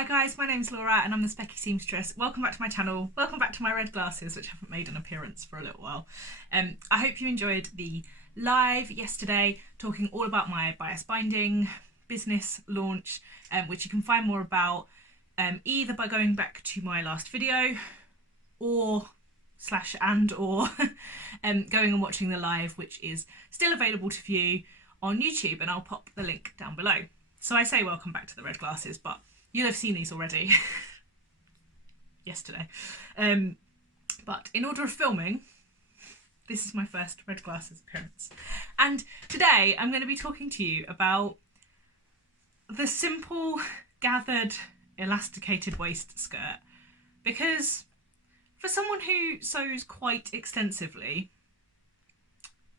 Hi guys, my name's Laura and I'm the Specky Seamstress. Welcome back to my channel. Welcome back to my red glasses, which haven't made an appearance for a little while. I hope you enjoyed the live yesterday, talking all about my bias binding business launch, which you can find more about either by going back to my last video or going and watching the live, which is still available to view on YouTube, and I'll pop the link down below. So I say welcome back to the red glasses, but you'll have seen these already yesterday. But in order of filming, this is my first red glasses appearance. And today I'm going to be talking to you about the simple gathered elasticated waist skirt, because for someone who sews quite extensively,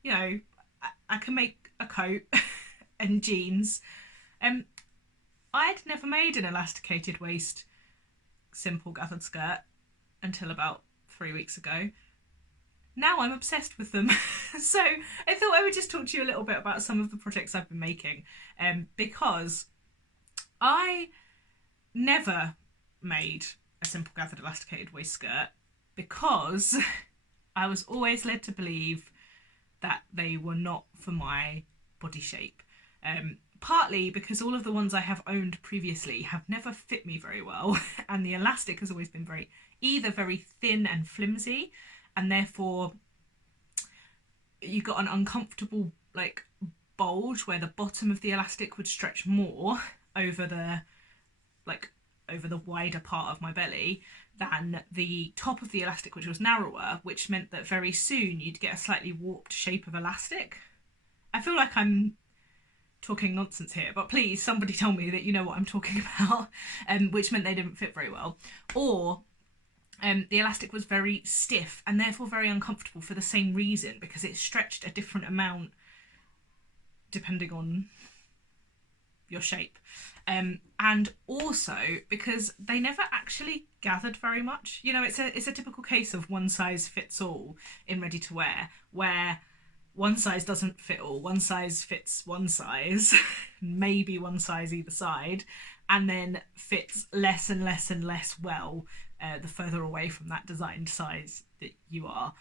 you know, I can make a coat and jeans. I'd never made an elasticated waist simple gathered skirt until about 3 weeks ago. Now I'm obsessed with them. So I thought I would just talk to you a little bit about some of the projects I've been making, because I never made a simple gathered elasticated waist skirt because I was always led to believe that they were not for my body shape. Partly because all of the ones I have owned previously have never fit me very well, and the elastic has always been either very thin and flimsy, and therefore you got an uncomfortable like bulge where the bottom of the elastic would stretch more over the wider part of my belly than the top of the elastic, which was narrower, which meant that very soon you'd get a slightly warped shape of elastic. I feel like I'm talking nonsense here, but please somebody tell me that you know what I'm talking about, which meant they didn't fit very well. Or the elastic was very stiff and therefore very uncomfortable for the same reason, because it stretched a different amount depending on your shape. And also because they never actually gathered very much. You know, it's a typical case of one size fits all in ready to wear, where one size doesn't fit all, one size fits one size, maybe one size either side, and then fits less and less and less well the further away from that designed size that you are.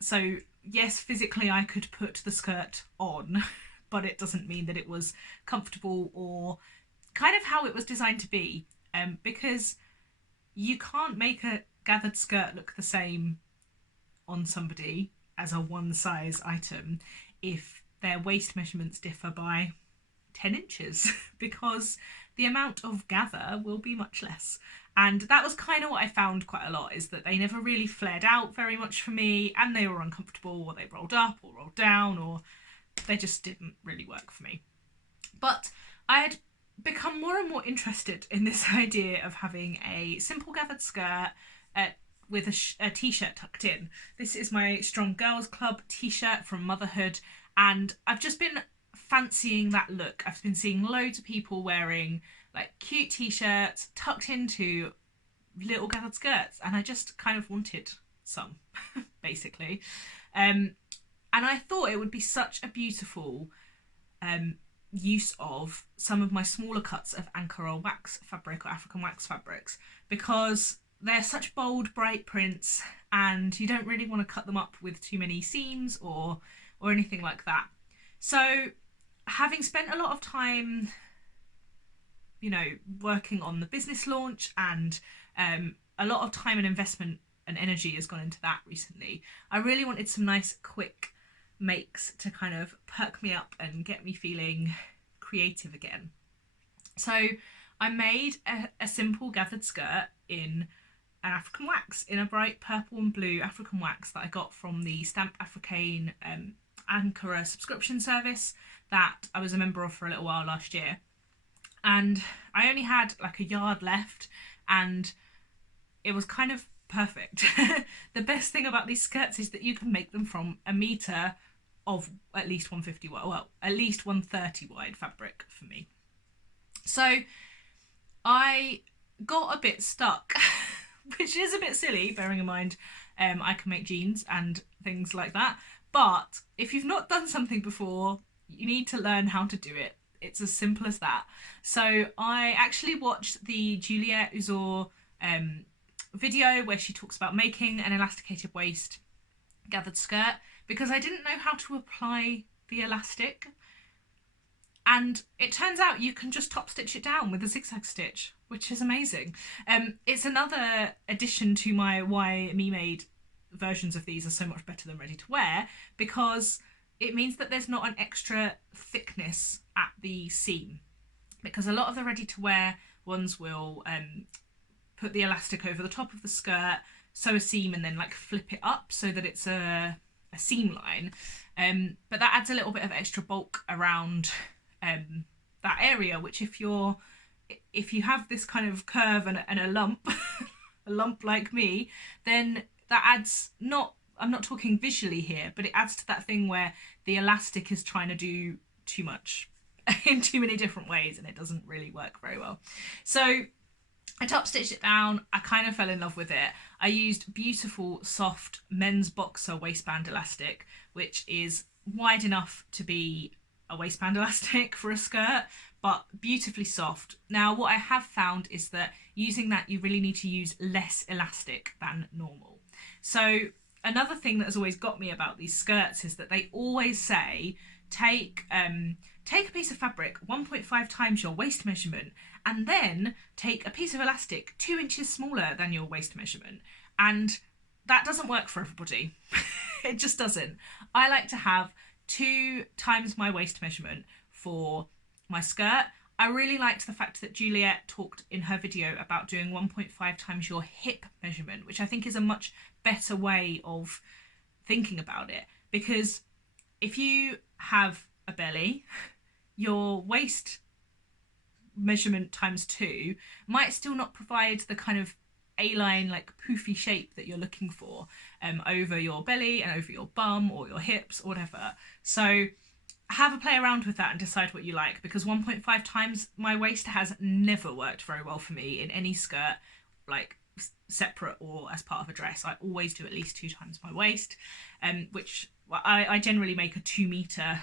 So yes, physically I could put the skirt on, but it doesn't mean that it was comfortable or kind of how it was designed to be, because you can't make a gathered skirt look the same on somebody as a one size item if their waist measurements differ by 10 inches, because the amount of gather will be much less. And that was kind of what I found quite a lot, is that they never really flared out very much for me, and they were uncomfortable, or they rolled up or rolled down, or they just didn't really work for me. But I had become more and more interested in this idea of having a simple gathered skirt with a t-shirt tucked in. This is my Strong Girls Club t-shirt from Motherhood, and I've just been fancying that look. I've been seeing loads of people wearing like cute t-shirts tucked into little gathered skirts, and I just kind of wanted some basically. And I thought it would be such a beautiful use of some of my smaller cuts of Ankara wax fabric or African wax fabrics, because they're such bold, bright prints, and you don't really want to cut them up with too many seams or anything like that. So having spent a lot of time, you know, working on the business launch, and a lot of time and investment and energy has gone into that recently, I really wanted some nice quick makes to kind of perk me up and get me feeling creative again. So I made a simple gathered skirt in an African wax, in a bright purple and blue African wax that I got from the Stamp Africaine Ankara subscription service that I was a member of for a little while last year. And I only had like a yard left, and it was kind of perfect. The best thing about these skirts is that you can make them from a metre of at least 150 wide, well, at least 130 wide fabric for me. So I got a bit stuck, which is a bit silly, bearing in mind I can make jeans and things like that. But if you've not done something before, you need to learn how to do it. It's as simple as that. So I actually watched the Juliet Uzor video where she talks about making an elasticated waist gathered skirt, because I didn't know how to apply the elastic. And it turns out you can just top stitch it down with a zigzag stitch, which is amazing. It's another addition to my why me made versions of these are so much better than ready to wear, because it means that there's not an extra thickness at the seam. Because a lot of the ready to wear ones will put the elastic over the top of the skirt, sew a seam, and then like flip it up so that it's a seam line. But that adds a little bit of extra bulk around that area, which if you have this kind of curve and a lump, a lump like me, then that adds, I'm not talking visually here, but it adds to that thing where the elastic is trying to do too much in too many different ways, and it doesn't really work very well. So I top stitched it down. I kind of fell in love with it. I used beautiful soft men's boxer waistband elastic, which is wide enough to be a waistband elastic for a skirt, but beautifully soft. Now, what I have found is that using that, you really need to use less elastic than normal. So another thing that has always got me about these skirts is that they always say, take a piece of fabric 1.5 times your waist measurement, and then take a piece of elastic 2 inches smaller than your waist measurement. And that doesn't work for everybody. It just doesn't. I like to have 2 times my waist measurement for my skirt. I really liked the fact that Juliet talked in her video about doing 1.5 times your hip measurement, which I think is a much better way of thinking about it. Because if you have a belly, your waist measurement times 2 might still not provide the kind of A-line, like poofy shape that you're looking for over your belly and over your bum or your hips or whatever. So have a play around with that and decide what you like, because 1.5 times my waist has never worked very well for me in any skirt, like separate or as part of a dress. I always do at least 2 times my waist, which I generally make a 2 meter,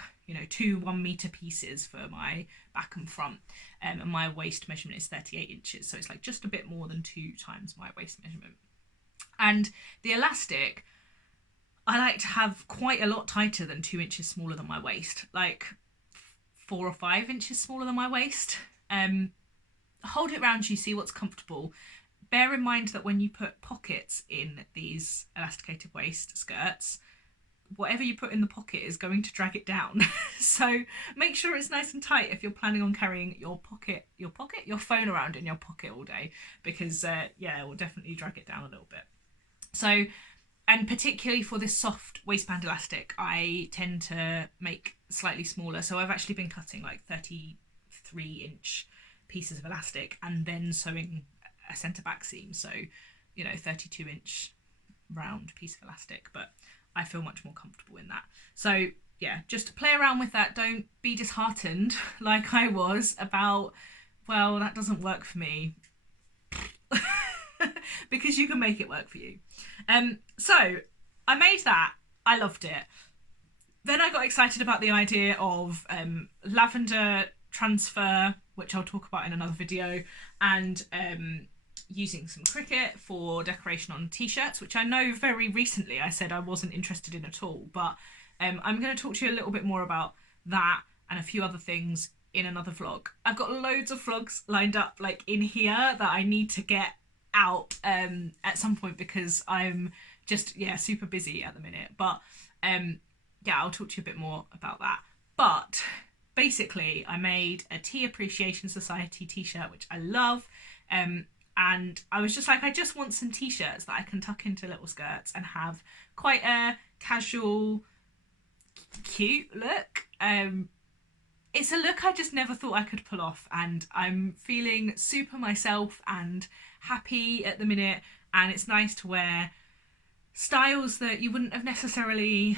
2 1 meter pieces for my back and front, and my waist measurement is 38 inches, so it's like just a bit more than 2 times my waist measurement. And the elastic, I like to have quite a lot tighter than 2 inches smaller than my waist, like 4 or 5 inches smaller than my waist. Hold it around you, see what's comfortable. Bear in mind that when you put pockets in these elasticated waist skirts, whatever you put in the pocket is going to drag it down. So make sure it's nice and tight if you're planning on carrying your phone around in your pocket all day, because it will definitely drag it down a little bit. So, and particularly for this soft waistband elastic, I tend to make slightly smaller. So I've actually been cutting like 33-inch pieces of elastic and then sewing a centre back seam. So, 32-inch round piece of elastic, but I feel much more comfortable in that. So yeah, just play around with that. Don't be disheartened like I was about, well, that doesn't work for me. Because you can make it work for you. So I made that. I loved it. Then I got excited about the idea of lavender transfer, which I'll talk about in another video, and using some cricket for decoration on t-shirts, which I know very recently I said I wasn't interested in at all, but I'm going to talk to you a little bit more about that and a few other things in another vlog. I've got loads of vlogs lined up like in here that I need to get out at some point, because I'm just super busy at the minute, but I'll talk to you a bit more about that. But basically I made a Tea Appreciation Society t-shirt, which I love, and I was just like, I just want some t-shirts that I can tuck into little skirts and have quite a casual, cute look. It's a look I just never thought I could pull off, and I'm feeling super myself and happy at the minute, and it's nice to wear styles that you wouldn't have necessarily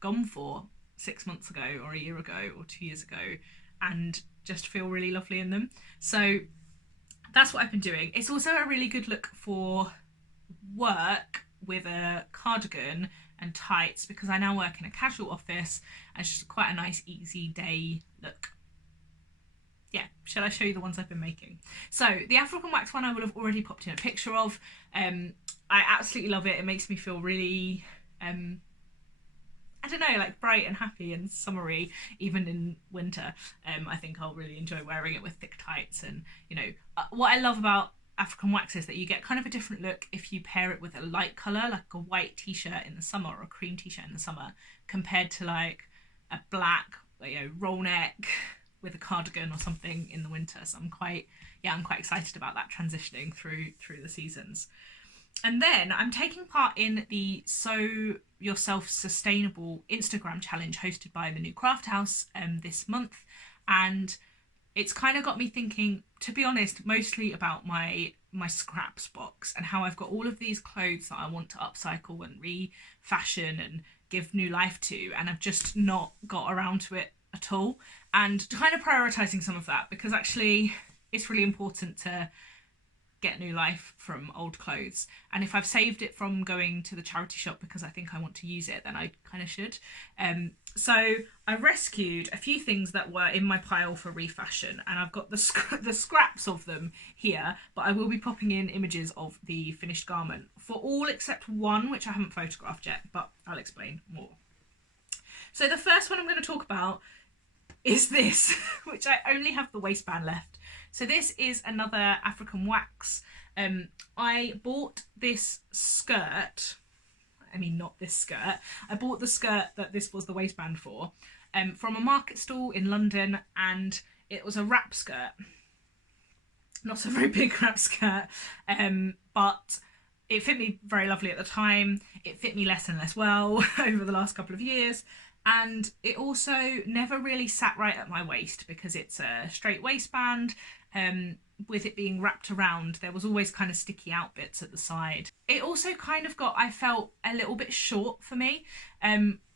gone for 6 months ago or a year ago or 2 years ago, and just feel really lovely in them. So that's what I've been doing. It's also a really good look for work with a cardigan and tights, because I now work in a casual office and it's just quite a nice easy day look. yeah, shall I show you the ones I've been making? So the African wax one I will have already popped in a picture of. I absolutely love it. It makes me feel really, I don't know, like bright and happy and summery, even in winter. I think I'll really enjoy wearing it with thick tights. And, you know, what I love about African wax is that you get kind of a different look if you pair it with a light colour, like a white t-shirt in the summer or a cream t-shirt in the summer, compared to like a black, you know, roll neck with a cardigan or something in the winter. So I'm quite excited about that transitioning through the seasons. And then I'm taking part in the Sew Yourself Sustainable Instagram challenge hosted by the New Craft House this month. And it's kind of got me thinking, to be honest, mostly about my scraps box and how I've got all of these clothes that I want to upcycle and refashion and give new life to, and I've just not got around to it at all. And kind of prioritising some of that, because actually it's really important to get new life from old clothes. And if I've saved it from going to the charity shop because I think I want to use it, then I kind of should. So I rescued a few things that were in my pile for refashion, and I've got the scraps of them here, but I will be popping in images of the finished garment for all except one, which I haven't photographed yet, but I'll explain more. So the first one I'm going to talk about is this, which I only have the waistband left. So this is another African wax. I bought this skirt, I mean not this skirt, I bought the skirt that this was the waistband for, from a market stall in London, and it was a wrap skirt. Not a very big wrap skirt, but it fit me very lovely at the time. It fit me less and less well over the last couple of years. And it also never really sat right at my waist because it's a straight waistband. With it being wrapped around, there was always kind of sticky out bits at the side. It also kind of got, I felt, a little bit short for me.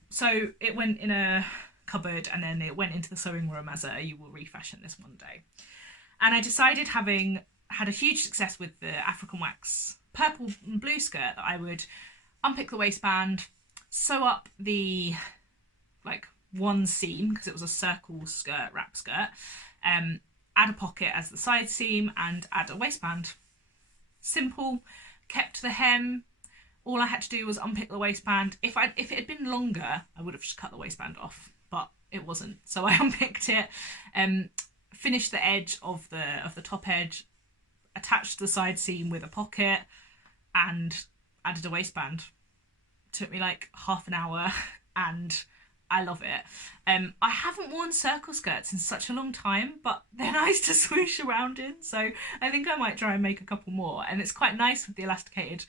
So it went in a cupboard and then it went into the sewing room as a, you will refashion this one day. And I decided, having had a huge success with the African wax purple and blue skirt, that I would unpick the waistband, sew up the like one seam, because it was a circle skirt, wrap skirt, add a pocket as the side seam and add a waistband. Simple, kept the hem. All I had to do was unpick the waistband. If it had been longer, I would have just cut the waistband off, but it wasn't. So I unpicked it, finished the edge of the top edge, attached the side seam with a pocket, and added a waistband. Took me like half an hour, and I love it. I haven't worn circle skirts in such a long time, but they're nice to swoosh around in, so I think I might try and make a couple more. And it's quite nice with the elasticated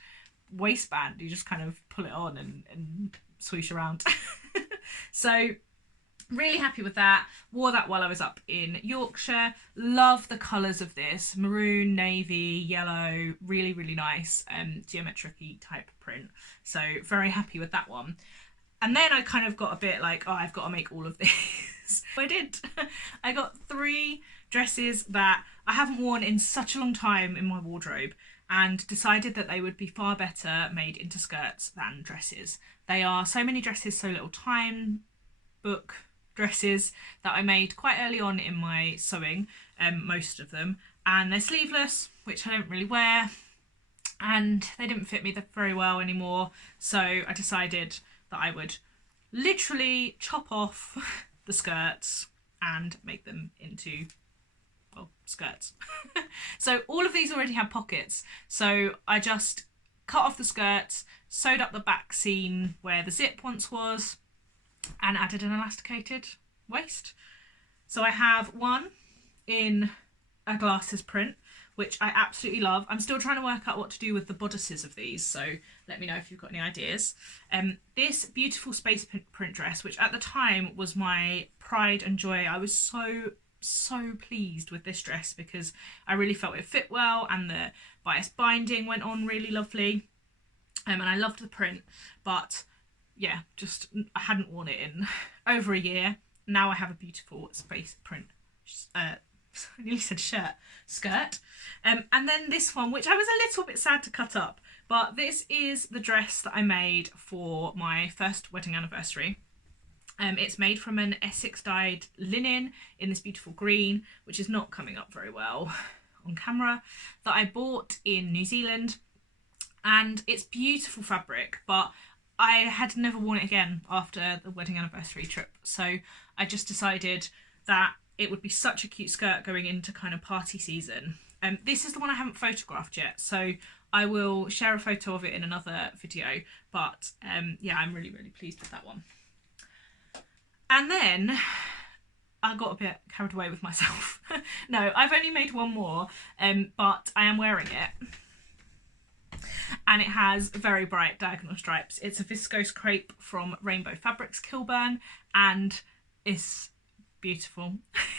waistband. You just kind of pull it on and swoosh around. So really happy with that. Wore that while I was up in Yorkshire. Love the colours of this. Maroon, navy, yellow. Really, really nice geometric-y type print. So very happy with that one. And then I kind of got a bit like, oh, I've got to make all of these. I did. I got 3 dresses that I haven't worn in such a long time in my wardrobe, and decided that they would be far better made into skirts than dresses. They are So Many Dresses, So Little Time book dresses that I made quite early on in my sewing, most of them. And they're sleeveless, which I don't really wear, and they didn't fit me very well anymore. So I decided that I would literally chop off the skirts and make them into, well, skirts. So all of these already have pockets, so I just cut off the skirts, sewed up the back seam where the zip once was, and added an elasticated waist. So I have one in a glasses print, which I absolutely love. I'm still trying to work out what to do with the bodices of these, so let me know if you've got any ideas. This beautiful space print dress, which at the time was my pride and joy. I was so pleased with this dress because I really felt it fit well, and the bias binding went on really lovely, and I loved the print. But yeah, just I hadn't worn it in over a year. Now I have a beautiful space print I nearly said skirt. And then this one, which I was a little bit sad to cut up, but this is the dress that I made for my first wedding anniversary. It's made from an Essex dyed linen in this beautiful green, which is not coming up very well on camera, that I bought in New Zealand. And it's beautiful fabric, but I had never worn it again after the wedding anniversary trip. So I just decided that it would be such a cute skirt going into kind of party season. This is the one I haven't photographed yet, so I will share a photo of it in another video. But yeah, I'm really, really pleased with that one. And then I got a bit carried away with myself. No, I've only made one more, but I am wearing it. And it has very bright diagonal stripes. It's a viscose crepe from Rainbow Fabrics Kilburn, and it's beautiful.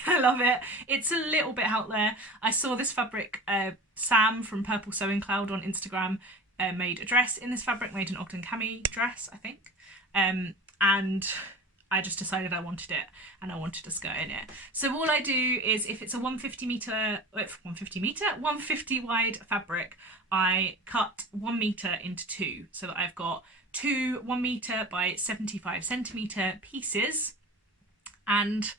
I love it. It's a little bit out there. I saw this fabric, Sam from Purple Sewing Cloud on Instagram made a dress in this fabric, made an Ogden cami dress, I think. And I just decided I wanted it, and I wanted a skirt in it. So all I do is, if it's a 150 wide fabric, I cut 1 metre into two, so that I've got two 1 metre by 75 centimetre pieces, and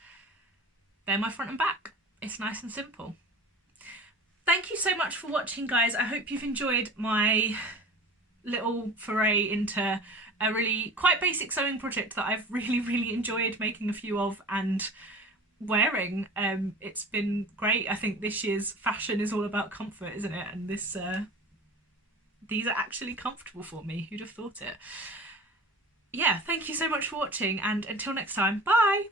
they're my front and back. It's nice and simple. Thank you so much for watching, guys. I hope you've enjoyed my little foray into a really quite basic sewing project that I've really, really enjoyed making a few of and wearing. It's been great. I think this year's fashion is all about comfort, isn't it? And this these are actually comfortable for me. Who'd have thought it? Yeah, thank you so much for watching, and until next time, bye!